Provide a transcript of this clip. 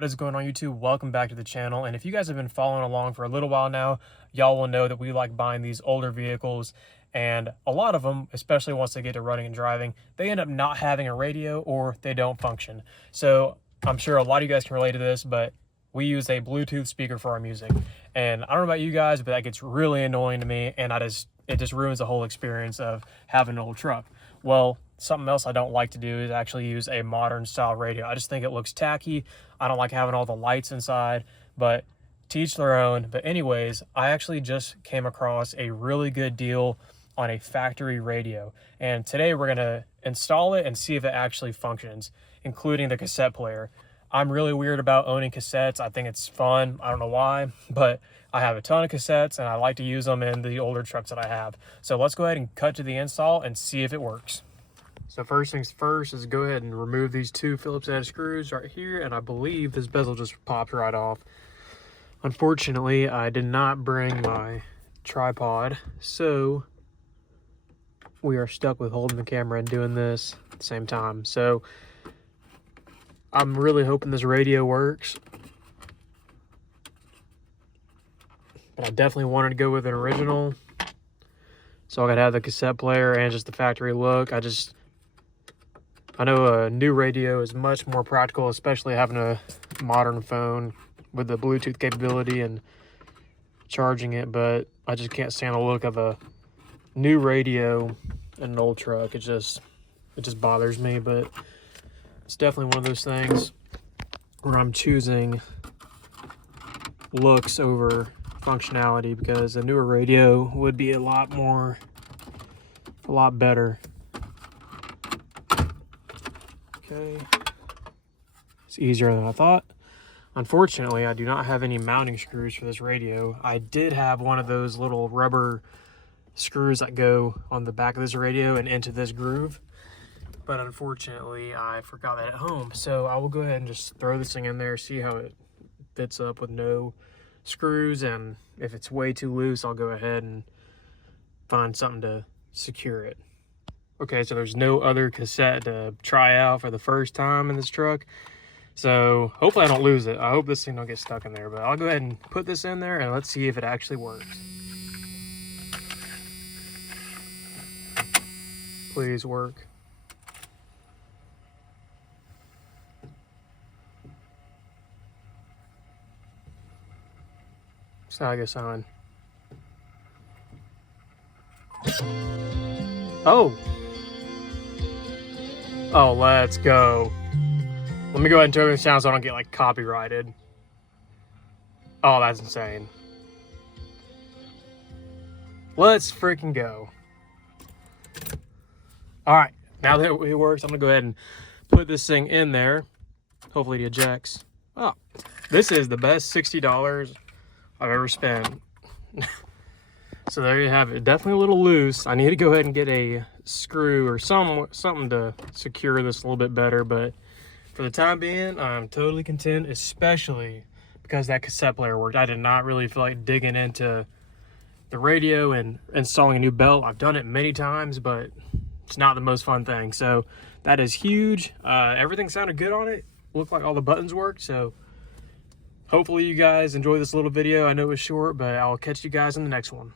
What is going on, YouTube? Welcome back to the channel. And if you guys have been following along for a little while now, y'all will know that we like buying these older vehicles, and a lot of them, especially once they get to running and driving, they end up not having a radio or they don't function. So I'm sure a lot of you guys can relate to this, but we use a Bluetooth speaker for our music. And I don't know about you guys, but that gets really annoying to me, and it just ruins the whole experience of having an old truck. Well, something else I don't like to do is actually use a modern style radio. I just think it looks tacky. I don't like having all the lights inside, but to each their own. But anyways, I actually just came across a really good deal on a factory radio. And today we're gonna install it and see if it actually functions, including the cassette player. I'm really weird about owning cassettes. I think it's fun. I don't know why, but I have a ton of cassettes and I like to use them in the older trucks that I have. So let's go ahead and cut to the install and see if it works. So first things first is go ahead and remove these two Phillips head screws right here, and I believe this bezel just popped right off. Unfortunately, I did not bring my tripod, so we are stuck with holding the camera and doing this at the same time. So I'm really hoping this radio works, but I definitely wanted to go with an original, so I gotta have the cassette player and just the factory look. I know a new radio is much more practical, especially having a modern phone with the Bluetooth capability and charging it, but I just can't stand the look of a new radio in an old truck. It just bothers me, but it's definitely one of those things where I'm choosing looks over functionality, because a newer radio would be a lot better. Okay, it's easier than I thought. Unfortunately, I do not have any mounting screws for this radio. I did have one of those little rubber screws that go on the back of this radio and into this groove, but unfortunately I forgot that at home. So I will go ahead and just throw this thing in there, see how it fits up with no screws, and if it's way too loose, I'll go ahead and find something to secure it. Okay, so there's no other cassette to try out for the first time in this truck, so hopefully I don't lose it. I hope this thing don't get stuck in there, but I'll go ahead and put this in there and let's see if it actually works. Please work. That's not a good sign. Oh, let's go. Let me go ahead and turn this down so I don't get like copyrighted. Oh, that's insane. Let's freaking go. All right, now that it works, I'm gonna go ahead and put this thing in there. Hopefully it ejects. Oh, this is the best $60 I've ever spent. So there you have it. Definitely a little loose. I need to go ahead and get a screw or something to secure this a little bit better, but for the time being, I'm totally content, especially because that cassette player worked. I did not really feel like digging into the radio and installing a new belt. I've done it many times, but it's not the most fun thing. So that is huge. Everything sounded good on it. Looked like all the buttons worked. So hopefully you guys enjoy this little video. I know it was short, but I'll catch you guys in the next one.